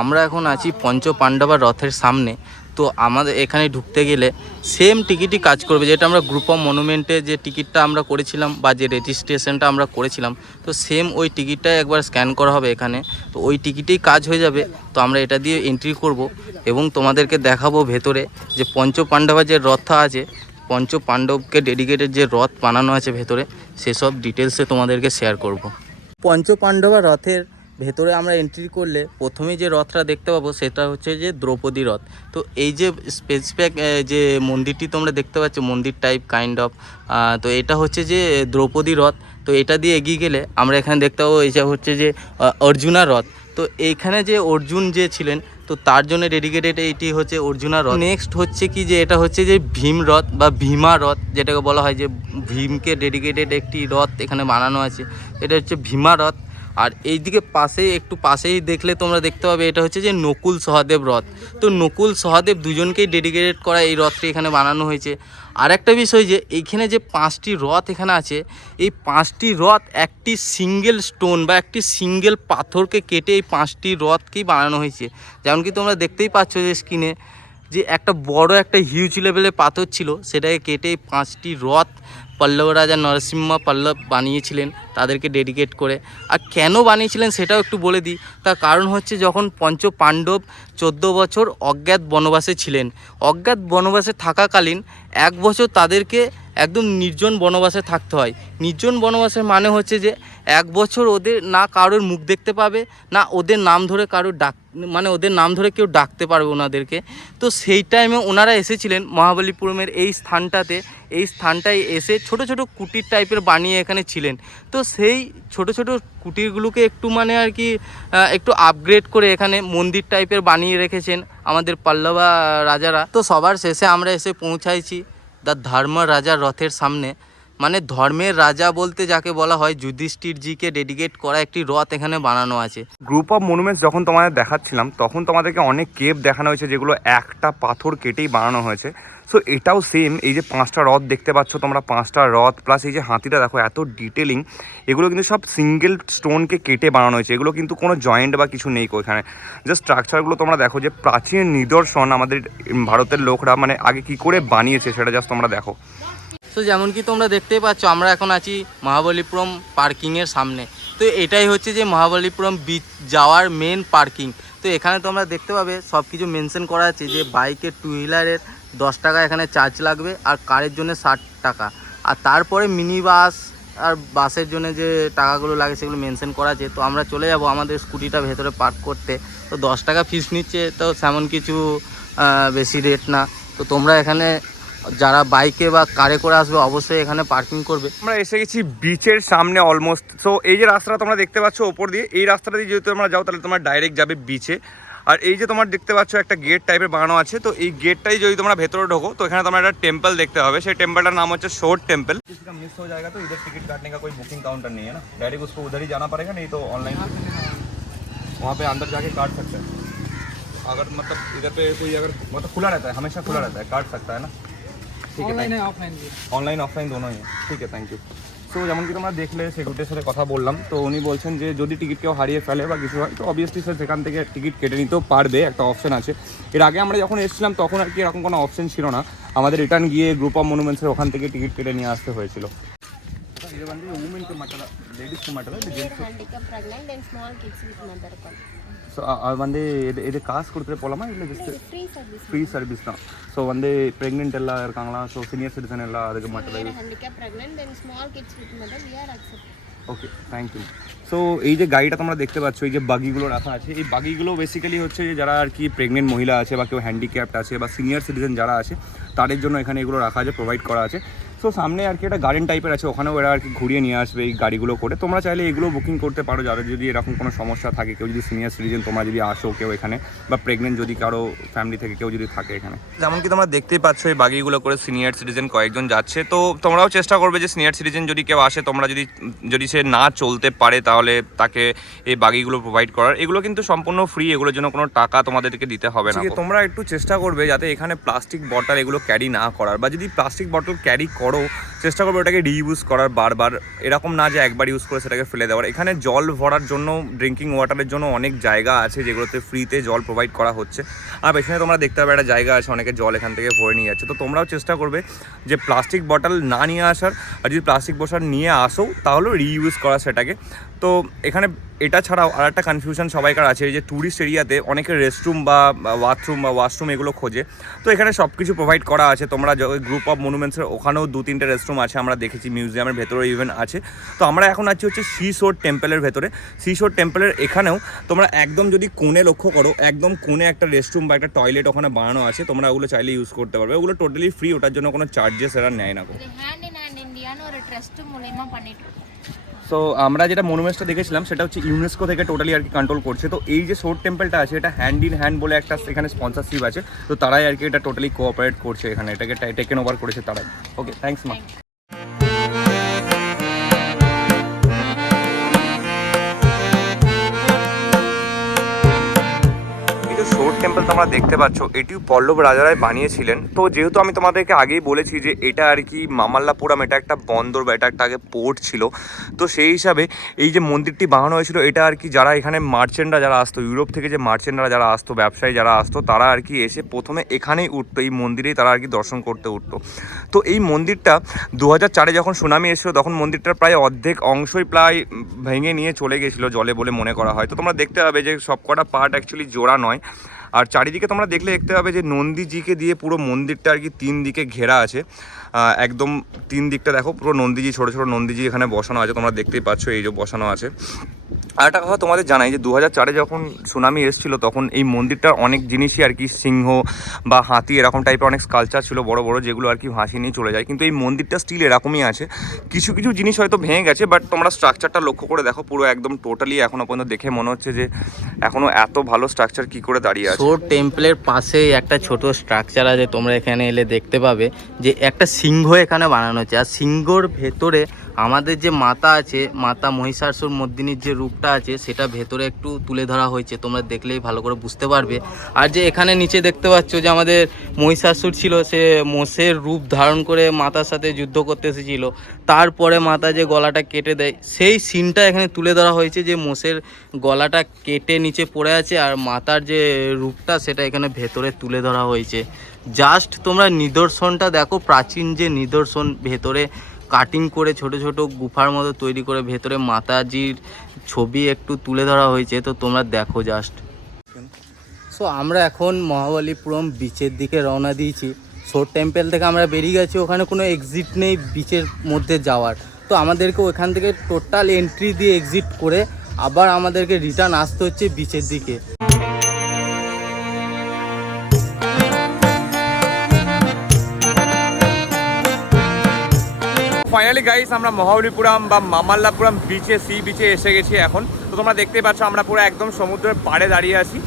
আমরা এখন আছি পঞ্চ পাণ্ডবার রথের সামনে। তো আমাদের এখানে ঢুকতে গেলে সেম টিকিটই কাজ করবে, যেটা আমরা গ্রুপ অফ মনুমেন্টে যে টিকিটটা আমরা করেছিলাম বা যে রেজিস্ট্রেশনটা আমরা করেছিলাম, তো সেম ওই টিকিটটাই একবার স্ক্যান করা হবে এখানে। তো ওই টিকিটেই কাজ হয়ে যাবে। তো আমরা এটা দিয়ে এন্ট্রি করব এবং তোমাদেরকে দেখাবো ভেতরে যে পঞ্চ পাণ্ডবার যে রথটা আছে, পঞ্চ পাণ্ডবকে ডেডিকেটেড যে রথ বানানো আছে ভেতরে, সেসব ডিটেলসে তোমাদেরকে শেয়ার করব। পঞ্চ পাণ্ডবার রথের ভেতরে আমরা এন্ট্রি করলে প্রথমেই যে রথটা দেখতে পাবো সেটা হচ্ছে যে দ্রৌপদী রথ। তো এই যে স্পেসিফিক যে মন্দিরটি তোমরা দেখতে পাচ্ছ, মন্দির টাইপ কাইন্ড অফ, তো এটা হচ্ছে যে দ্রৌপদী রথ। তো এটা দিয়ে এগিয়ে গেলে আমরা এখানে দেখতে পাবো এটা হচ্ছে যে অর্জুনা রথ। তো এইখানে যে অর্জুন যে ছিলেন, তো তার জন্য ডেডিকেটেড এইটি হচ্ছে অর্জুনা রথ। নেক্সট হচ্ছে কি যে এটা হচ্ছে যে ভীম রথ বা ভীমা রথ, যেটাকে বলা হয় যে ভীমকে ডেডিকেটেড একটি রথ এখানে বানানো আছে, এটা হচ্ছে ভীমা রথ। আর এইদিকে পাশেই একটু পাশেই দেখলে তোমরা দেখতে পাবে এটা হচ্ছে যে নকুল সহদেব রথ। তো নকুল সহদেব দুজনকেই ডেডিকেটেড করা এই রথটি এখানে বানানো হয়েছে। আর একটা বিষয় যে এইখানে যে 5টি রথ এখানে আছে, এই 5টি রথ একটি সিঙ্গেল স্টোন বা একটি সিঙ্গেল পাথরকে কেটে এই 5টি রথকেই বানানো হয়েছে। যেমন কি তোমরা দেখতেই পাচ্ছ যে স্ক্রিনে যে একটা বড় একটা হিউজ লেভেলের পাথর ছিল, সেটাকে কেটে এই 5টি রথ পল্লব রাজা নরসিংহ পল্লব বানিয়েছিলেন তাদেরকে ডেডিকেট করে। আর কেন বানিয়েছিলেন সেটাও একটু বলে দিই। তার কারণ হচ্ছে যখন পঞ্চ পাণ্ডব 14 বছর অজ্ঞাত বনবাসে ছিলেন, অজ্ঞাত বনবাসে থাকাকালীন 1 বছর তাদেরকে একদম নির্জন বনবাসে থাকতে হয়। নির্জন বনবাসের মানে হচ্ছে যে 1 বছর ওদের না কারোর মুখ দেখতে পাবে, না ওদের নাম ধরে কারোর মানে ওদের নাম ধরে কেউ ডাকতে পারবে ওনাদেরকে। তো সেই টাইমে ওনারা এসেছিলেন মহাবলীপুরমের এই স্থানটাতে, এই স্থানটায় এসে ছোট ছোট কুটির টাইপের বানিয়ে এখানে ছিলেন। তো সেই ছোট ছোট কুটিরগুলোকে একটু মানে আর কি একটু আপগ্রেড করে এখানে মন্দির টাইপের বানিয়ে রেখেছেন আমাদের পল্লবা রাজারা। তো সবার শেষে আমরা এসে পৌঁছাইছি দ্য ধর্ম রাজার রথের সামনে। মানে ধর্মের রাজা বলতে যাকে বলা হয়, যুধিষ্ঠিরজিকে ডেডিকেট করা একটি রথ এখানে বানানো আছে। গ্রুপ অফ মনুমেন্টস যখন তোমাদের দেখাচ্ছিলাম তখন তোমাদেরকে অনেক কেভ দেখানো হয়েছে যেগুলো একটা পাথর কেটেই বানানো হয়েছে। সো এটাও সেম, এই যে 5টা রথ দেখতে পাচ্ছ তোমরা, 5টা রথ প্লাস এই যে হাতিটা দেখো এত ডিটেলিং, এগুলো কিন্তু সব সিঙ্গেল স্টোনকে কেটে বানানো হয়েছে, এগুলো কিন্তু কোনো জয়েন্ট বা কিছু নেই ওইখানে। জাস্ট স্ট্রাকচারগুলো তোমরা দেখো যে প্রাচীন নিদর্শন আমাদের ভারতের লোকরা মানে আগে কি করে বানিয়েছে সেটা জাস্ট তোমরা দেখো। তো যেমন কি তোমরা দেখতেই পাচ্ছ আমরা এখন আছি মহাবলীপুরম পার্কিংয়ের সামনে। তো এটাই হচ্ছে যে মহাবলীপুরম বিচ যাওয়ার মেন পার্কিং। তো এখানে তোমরা দেখতে পাবে সব কিছু মেনশন করা আছে যে বাইকের 2 হুইলারের 10 টাকা এখানে চার্জ লাগবে, আর কারের জন্য 60 টাকা, আর তারপরে মিনি বাস আর বাসের জন্য যে টাকাগুলো লাগে সেগুলো মেনশন করা আছে। তো আমরা চলে যাব আমাদের স্কুটিটা ভেতরে পার্ক করতে। তো 10 টাকা ফিস নিচ্ছে, তো তেমন কিছু বেশি রেট না। তো তোমরা এখানে যারা বাইকে বা কারে করে আসবে অবশ্যই এখানে পার্কিং করবে। আমরা এসে গেছি বিচের সামনে অলমোস্ট। সো এই যে রাস্তাটা তোমরা দেখতে পাচ্ছ ওপর দিয়ে, এই রাস্তাটা দিয়ে যদি তোমরা যাও তাহলে তোমরা ডাইরেক্ট যাবে বিচে। আর এই যে তোমার দেখতে পাচ্ছ একটা গেট টাইপের বানানো আছে, তো এই গেটটাই যদি তোমরা ভেতরে ঢোকো তো এখানে তোমরা একটা টেম্পল দেখতে হবে, সেই টেম্পলটার নাম হচ্ছে शोर्ट टेम्पल। किसी का मिस हो जाएगा तो इधर टिकट काटने का कोई बुकिंग काउंटर नहीं है ना, डायरेक्ट उसको उधर ही जाना पड़ेगा, नहीं तो ऑनलाइन वहाँ पे अंदर जाके काट सकते हैं। अगर मतलब इधर पे कोई अगर मतलब खुला रहता है, हमेशा खुला रहता है, काट सकता है ना। অনলাইন অফলাইন দোনোই, ঠিক আছে, থ্যাংক ইউ। সো যেমন কি তোমরা দেখলে সিকিউরিটির সাথে কথা বললাম, তো উনি বলছেন যে যদি টিকিট কেউ হারিয়ে ফেলে বা কিছু হয় তো অবভিয়াসলি স্যার সেখান থেকে টিকিট কেটে নিতেও পারবে, একটা অপশন আছে। এর আগে আমরা যখন এসেছিলাম তখন আর কি এরকম কোনো অপশন ছিল না, আমাদের রিটার্ন গিয়ে গ্রুপ অফ মনুমেন্টসের ওখান থেকে টিকিট কেটে নিয়ে আসতে হয়েছিল। ಇದು ಬಂದು ವುಮೆನ್ ಗೆ ಮಾತ್ರ ಲೇಡೀಸ್ ಗೆ ಮಾತ್ರ Male handicap pregnant and small kids with mother call. So வந்து இது காசு கொடுத்துட்டு போகலாமா இல்லை just Free service. Free service தான் ஸோ வந்து ப்ரெக்னென்ட் எல்லாம் இருக்காங்களா ஸோ சீனியர் சிட்டிசன் எல்லாம் அதுக்கு மட்டும் Male handicap pregnant and small kids with mother we are accepting. Okay thank you so এই যে গাড়িটা তোমরা দেখতে পাচ্ছ এই যে বাগিগুলো রাখা আছে এই বাগিগুলো বেসিক্যালি হচ্ছে যে যারা আর কি প্রেগনেন্ট মহিলা আছে বা কেউ হ্যান্ডিক্যাপ্ট আছে বা সিনিয়র সিটিজেন যারা আছে তাদের জন্য এখানে এগুলো রাখা আছে প্রোভাইড করা আছে সো সামনে আর কি একটা গার্ডেন টাইপের আছে ওখানেও এরা আর কি ঘুরিয়ে নিয়ে আসবে এই গাড়িগুলো করে তোমরা চাইলে এগুলো বুকিং করতে পারো যাদের যদি এরকম কোনো সমস্যা থাকে কেউ যদি সিনিয়র সিটিজেন তোমরা যদি আসো কেউ এখানে বা প্রেগনেন্ট যদি কারো ফ্যামিলি থেকে কেউ যদি থাকে এখানে যেমন কি তোমরা দেখতেই পাচ্ছ এই বাগিগুলো করে সিনিয়র সিটিজেন কয়েকজন যাচ্ছে তো তোমরাও চেষ্টা করবে যে সিনিয়র সিটিজেন যদি কেউ আসে তোমরা যদি সে না চলতে পারে তাহলে তাকে এই বাগিগুলো প্রোভাইড করার এগুলো কিন্তু সম্পূর্ণ ফ্রি এগুলোর জন্য কোনো টাকা তোমাদেরকে দিতে হবে না তোমরা একটু চেষ্টা করবে যাতে এখানে প্লাস্টিক বটল এগুলো ক্যারি না করার বা যদি প্লাস্টিক বটল ক্যারি করো চেষ্টা করবে ওটাকে রিইউজ করার বারবার এরকম না যে একবার ইউজ করে সেটাকে ফেলে দেওয়ার এখানে জল ভরার জন্য ড্রিঙ্কিং ওয়াটারের জন্য অনেক জায়গা আছে যেগুলোতে ফ্রিতে জল প্রোভাইড করা হচ্ছে আর পেছনে তোমরা দেখতে পাবে একটা জায়গা আছে অনেকে জল এখান থেকে ভরে নিয়ে যাচ্ছে তো তোমরাও চেষ্টা করবে যে প্লাস্টিক বটল না নিয়ে আসার আর যদি প্লাস্টিক বটল নিয়ে আসো তাহলেও রিইউজ করা সেটাকে তো এখানে এটা ছাড়াও আর একটা কনফিউশন সবাইকার আছে যে ট্যুরিস্ট এরিয়াতে অনেকে রেস্টরুম বা বাথরুম বা ওয়াশরুম এগুলো খোঁজে তো এখানে সব কিছু প্রোভাইড করা আছে তোমরা গ্রুপ অফ মনুমেন্টসের ওখানেও 2-3টে রেস্টরুম আছে আমরা দেখেছি মিউজিয়ামের ভেতরে ইভেন আছে তো আমরা এখন আছি হচ্ছে সিশোর টেম্পলের ভেতরে সিশোর টেম্পলের এখানেও তোমরা একদম যদি কোণে লক্ষ্য করো একদম কোণে একটা রেস্টরুম বা একটা টয়লেট ওখানে বানানো আছে তোমরা ওগুলো চাইলে ইউজ করতে পারবে ওগুলো টোটালি ফ্রি ওটার জন্য কোনো চার্জেস এরা নেয় না இது hand in hand இந்தியான்னு ஒரு ட்ரஸ்ட் மூலமா பண்ணிட்டு இருக்கோம் সো আমরা যেটা মনুমেন্টসটা দেখেছিলাম সেটা হচ্ছে ইউনেস্কো থেকে টোটালি আর কি কন্ট্রোল করছে তো এই যে সোর টেম্পলটা আছে এটা হ্যান্ড ইন হ্যান্ড বলে একটা এখানে স্পন্সরশিপ আছে তো তারাই আর কি এটা টোটালি কোঅপারেট করছে এখানে এটাকে টেকেন ওভার করেছে তারাই ওকে থ্যাঙ্কস মা সোর টেম্পল তোমরা দেখতে পাচ্ছ এটিও পল্লব রাজারাই বানিয়েছিলেন তো যেহেতু আমি তোমাদেরকে আগেই বলেছি যে এটা আর কি মামাল্লাপুরাম এটা একটা বন্দর বা এটা একটা আগে পোর্ট ছিল তো সেই হিসাবে এই যে মন্দিরটি বানানো হয়েছিল এটা আর কি যারা এখানে মার্চেন্টরা যারা আসতো ইউরোপ থেকে যে মার্চেন্টরা যারা আসতো ব্যবসায়ী যারা আসতো তারা আর কি এসে প্রথমে এখানেই উঠতো এই মন্দিরেই তারা আর কি দর্শন করতে উঠতো তো এই মন্দিরটা 2004-এ যখন সুনামি এসেছিলো তখন মন্দিরটার প্রায় অর্ধেক অংশই প্রায় ভেঙে নিয়ে চলে গেছিলো জলে বলে মনে করা হয় তো তোমরা দেখতে পাবে যে সবকটা পার্ট অ্যাকচুয়ালি জোড়া নয় আর চারিদিকে তোমরা দেখলে দেখতে পাবে যে নন্দীজিকে দিয়ে পুরো মন্দিরটা আর কি 3 দিকে ঘেরা আছে একদম 3 দিকটা দেখো পুরো নন্দীজি ছোটো ছোটো নন্দীজি এখানে বসানো আছে তোমরা দেখতেই পাচ্ছ এই যে বসানো আছে আর একটা কথা তোমাদের জানাই যে 2004-এ যখন সুনামি এসেছিলো তখন এই মন্দিরটার অনেক জিনিসই আর কি সিংহ বা হাতি এরকম টাইপের অনেক স্কালচার ছিল বড় বড় যেগুলো আর কি ভাসিয়ে নিয়ে চলে যায় কিন্তু এই মন্দিরটা স্টিল এরকমই আছে কিছু কিছু জিনিস হয়তো ভেঙে গেছে বাট তোমরা স্ট্রাকচারটা লক্ষ্য করে দেখো পুরো একদম টোটালি এখনও পর্যন্ত দেখে মনে হচ্ছে যে এখনও এত ভালো স্ট্রাকচার কি করে দাঁড়িয়ে আছে সোর টেম্পলের পাশেই একটা ছোট স্ট্রাকচার আছে তোমরা এখানে এলে দেখতে পাবে যে একটা সিংহ এখানে বানানো হচ্ছে আর সিংহর ভেতরে আমাদের যে মাতা আছে মাতা মহিষাসুর মর্দিনীর যে রূপটা আছে সেটা ভেতরে একটু তুলে ধরা হয়েছে তোমরা দেখলেই ভালো করে বুঝতে পারবে আর যে এখানে নিচে দেখতে পাচ্ছ যে আমাদের মহিষাসুর ছিল সে মোষের রূপ ধারণ করে মাতার সাথে যুদ্ধ করতে এসেছিল তারপরে মাতা যে গলাটা কেটে দেয় সেই সিনটা এখানে তুলে ধরা হয়েছে যে মোষের গলাটা কেটে নিচে পড়ে আছে আর মাতার যে রূপটা সেটা এখানে ভেতরে তুলে ধরা হয়েছে জাস্ট তোমরা নিদর্শনটা দেখো প্রাচীন যে নিদর্শন ভেতরে কাটিং করে ছোট ছোট গুফার মতো তৈরি করে ভেতরে মাতাজির ছবি একটু তুলে ধরা হয়েছে তো তোমরা দেখো জাস্ট সো আমরা এখন মহাবলীপুরম বিচের দিকে রওনা দিয়েছি সোর টেম্পল থেকে আমরা বেরিয়ে গেছি ওখানে কোনো এক্সিট নেই বিচের মধ্যে যাওয়ার তো আমাদেরকে ওখান থেকে টোটাল এন্ট্রি দিয়ে এক্সিট করে আবার আমাদেরকে রিটার্ন আসতে হচ্ছে বিচের দিকে ফাইনালি গাইস আমরা মহাবলীপুরম বা মামাল্লাপুরম বিচে সি বিচে এসে গেছি এখন তো তোমরা দেখতেই পাচ্ছ আমরা পুরো একদম সমুদ্রের পাড়ে দাঁড়িয়ে আছি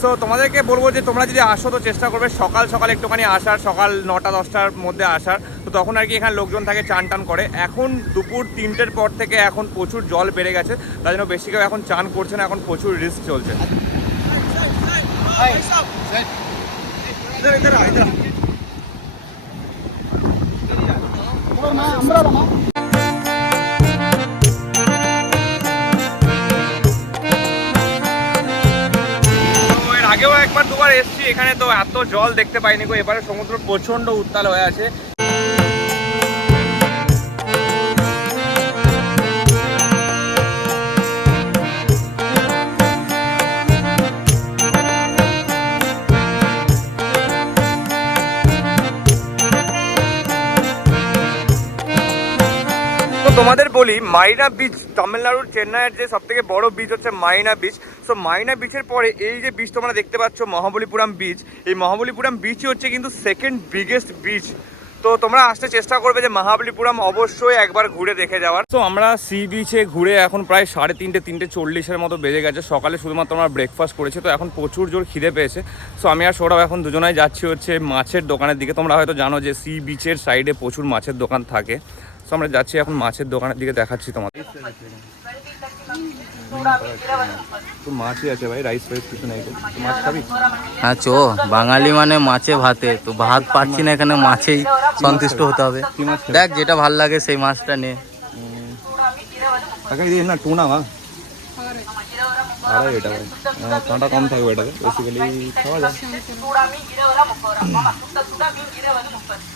সো তোমাদেরকে বলবো যে তোমরা যদি আসো তো চেষ্টা করবে সকাল সকাল একটুখানি আসার সকাল 9টা-10টার মধ্যে আসার তো তখন আর কি এখানে লোকজন থাকে চান টান করে এখন দুপুর 3টের পর থেকে এখন প্রচুর জল বেড়ে গেছে তার জন্য বেশি কেউ এখন চান করছে না এখন প্রচুর রিস্ক চলছে আগেও একবার দুবার এসেছি এখানে তো এত জল দেখতে পাইনি গো এবারে সমুদ্র প্রচন্ড উত্তাল হয়ে আছে তোমাদের বলি মারিনা বিচ তামিলনাড়ুর চেন্নাইয়ের যে সব থেকে বড় বিচ হচ্ছে মারিনা বিচ। সো মারিনা বিচের পরে এই যে বিচ তোমরা দেখতে পাচ্ছ মহাবলীপুরম বিচ, এই মহাবলীপুরম বিচই হচ্ছে কিন্তু সেকেন্ড বিগেস্ট বিচ। তো তোমরা আসতে চেষ্টা করবে যে মহাবলীপুরম অবশ্যই একবার ঘুরে দেখে যাওয়ার। তো আমরা সি বিচে ঘুরে এখন প্রায় 3:30 মতো বেজে গেছে। সকালে শুধুমাত্র আমরা ব্রেকফাস্ট করেছি, তো এখন প্রচুর জোর খিদে পেয়েছে। সো আমি আর সৌরভ এখন দুজনাই যাচ্ছি হচ্ছে মাছের দোকানের দিকে। তোমরা হয়তো জানো যে সি বিচের সাইডে প্রচুর মাছের দোকান থাকে। সো আমরা যাচ্ছি এখন মাছের দোকানের দিকে, দেখাচ্ছি তোমাদের। তো মাছই আছে ভাই, রাইস ফাইস কিছু নেই। তো মাছ খাবি? হ্যাঁ চো, বাঙালি মানে মাছে ভাতে, তো ভাত পাচ্ছি না এখানে, মাছেই সন্তুষ্ট হতে হবে। দেখ যেটা ভাল লাগে সেই মাছটা নে। টাকা দিয়ে না টুনা মা আড়াই, এটা ভাই কাঁটা কম থাকবে এটাতে, বেসিক্যালি খাওয়া যায়।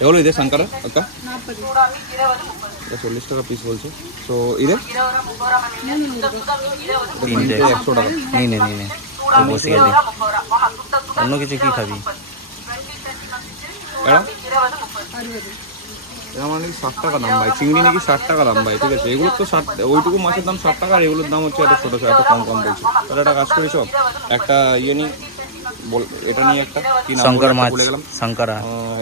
এগুলো ইদে শঙ্কর আক্কা 40 টাকা পিস বলছে। তো ইদে 100 টাকা। নিয়ে নে বসে গেলি, অন্য কিছু কি খাবি? এটা মানে 60 টাকা দাম ভাই, চিংড়ি নাকি 60 টাকা দাম ভাই। ঠিক আছে, এগুলোর তো 60, ওইটুকু মাছের দাম 60 টাকা, আর এগুলোর দাম হচ্ছে এত ছোটো, এত কম বলছে। তাহলে একটা কাজ করিস, একটা ইয়ে নিই, বল এটা নিয়ে একটা কি নাম শঙ্কর মাছ, বলে গেলাম, শঙ্করা।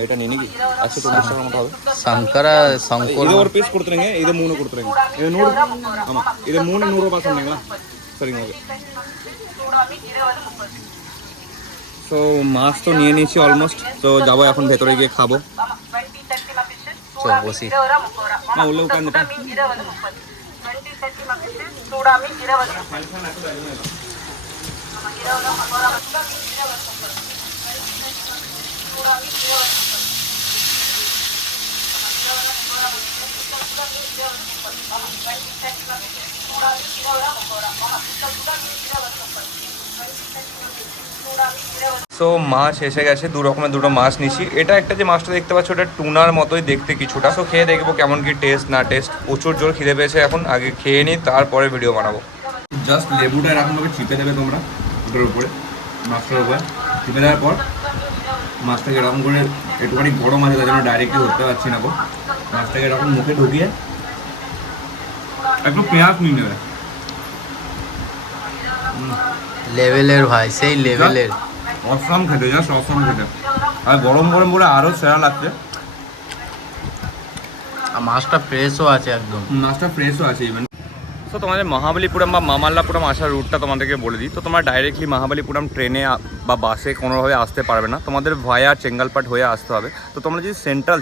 এটা নিয়ে নাকি 140 টাকার মতো হবে। শঙ্করা শঙ্কর ಇದು और ಪೀಸ್ ಕೊಡ್ತಿರಂಗೆ, ಇದು 3 ಕೊಡ್ತಿರಂಗೆ, ಇದು 100 ಆಮಾ, ಇದು 3 100 ರೂಪಾಯಿ சொன்னீங்களா? சரிங்க ஓகே। সো মাছ তো নিয়ে নিয়েছি অলমোস্ট, তো যাবো এখন ভেতরে গিয়ে খাবো। চো বসি না ওলে ওখান থেকে সো মাছ এসে গেছে, দু রকমের দুটো মাছ নিছি। এটা একটা যে মাছটা দেখতে পাচ্ছ ওটা টুনার মতোই দেখতে কিছুটা। সো খেয়ে দেখবো কেমন কি টেস্ট না টেস্ট। প্রচুর জোর খিদে পেয়েছে এখন, আগে খেয়ে নিই তারপরে ভিডিও বানাবো। জাস্ট লেবুটা এরকমভাবে চিপে দেবে তোমরা ওটার উপরে, মাছটার উপরে চিপে দেওয়ার পর মাছটাকে এরকম করে, একটুখানি গরম আছে তার জন্য ডাইরেক্টলি ধরতে পারছি না গো। মাছটাকে এরকম মুখে ঢুকিয়ে একটু পেঁয়াজ নিয়ে নেবে। লেভেলের ভাই, সেই লেভেলের। অসম খেতে, জাস্ট অসম খেতে। আর গরম গরম বলে আরও সেরা লাগছে। আর মাছটা ফ্রেশও আছে একদম, মাছটা ফ্রেশও আছে ইভেন। তো তোমাদের মহাবলীপুরম বা মামাল্লাপুরম আসার রুটটা তোমাদেরকে বলে দিই। তো তোমরা ডাইরেক্টলি মহাবলীপুরম ট্রেনে বা বাসে কোনোভাবে আসতে পারবে না, তোমাদের ভায়া চেঙ্গালপাট হয়ে আসতে হবে। তো তোমরা যদি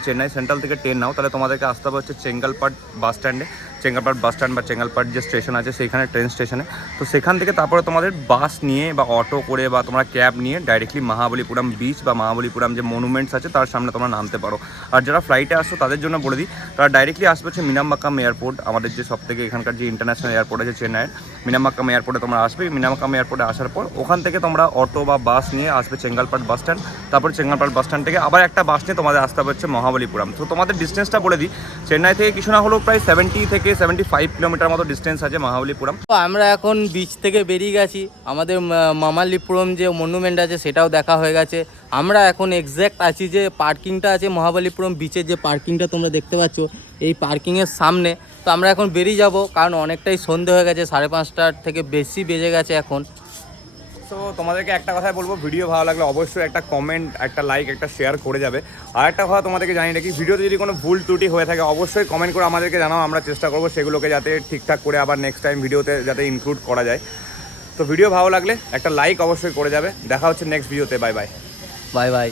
চেন্নাই সেন্ট্রাল থেকে ট্রেন নাও, তাহলে তোমাদেরকে আসতে হবে হচ্ছে চেঙ্গালপাট বাস স্ট্যান্ডে। চেঙ্গালপাট বাস স্ট্যান্ড বা চেঙ্গালপাট যে স্টেশন আছে সেইখানে, ট্রেন স্টেশনে। তো সেখান থেকে তারপরে তোমাদের বাস নিয়ে বা অটো করে বা তোমরা ক্যাব নিয়ে ডাইরেক্টলি মহাবলীপুরম বিচ বা মহাবলীপুরম যে মনুমেন্টস আছে তার সামনে তোমরা নামতে পারো। আর যারা ফ্লাইটে আসছো তাদের জন্য বলে দিই, তারা ডাইরেক্টলি আসবে হচ্ছে মিনাম্বাক্কাম এয়ারপোর্ট, আমাদের যে সব থেকে এখানকার যে ইন্টারন্যাশনাল এয়ারপোর্ট আছে চেন্নাইয়ের, মিনাম্বাক্কাম এয়ারপোর্টে তোমরা আসবে। মিনাম্বাক্কাম এয়ারপোর্টে আসার পর ওখান থেকে তোমরা অটো বা বাস নিয়ে আসবে চেঙ্গালপাট বাস স্ট্যান্ড। তারপর চেঙ্গালপাট বাস স্ট্যান্ড থেকে আবার একটা বাস নিয়ে তোমাদের আসতে হবে হচ্ছে মহাবলীপুরম। তো তোমাদের ডিস্টেন্সটা বলে দিই, চেন্নাই থেকে কিছু না হলেও প্রায় 70 থেকে 75 কিলোমিটার মতো ডিস্টেন্স আছে মহাবলীপুরম। তো আমরা এখন বিচ থেকে বেরিয়ে গেছি, আমাদের মামাল্লিপুরম যে মনুমেন্ট আছে সেটাও দেখা হয়ে গেছে। আমরা এখন এক্স্যাক্ট আছি যে পার্কিংটা আছে মহাবলীপুরম বিচের, যে পার্কিংটা তোমরা দেখতে পাচ্ছ এই পার্কিংয়ের সামনে। তো আমরা এখন বেরিয়ে যাব, কারণ অনেকটাই সন্ধে হয়ে গেছে, 5:30টার থেকে বেশি বেজে গেছে এখন। সো তোমাদেরকে একটা কথাই বলবো, ভিডিও ভালো লাগলে অবশ্যই একটা কমেন্ট, একটা লাইক, একটা শেয়ার করে যাবে। আর একটা কথা তোমাদেরকে জানিয়ে রাখি, ভিডিওতে যদি কোনো ভুল ত্রুটি হয়ে থাকে অবশ্যই কমেন্ট করে আমাদেরকে জানাও, আমরা চেষ্টা করবো সেগুলোকে যাতে ঠিকঠাক করে আবার নেক্সট টাইম ভিডিওতে যাতে ইনক্লুড করা যায়। তো ভিডিও ভালো লাগলে একটা লাইক অবশ্যই করে যাবে। দেখা হচ্ছে নেক্সট ভিডিওতে। Bye bye. Bye bye.